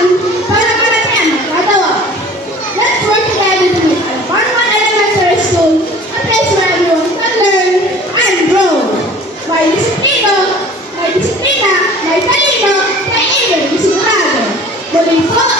lang para marami ang magagawa. Let's work together to make Alabama Elementary School a place where everyone can learn and grow. May disiplina, may talino, may eager, sigurado. Muli po,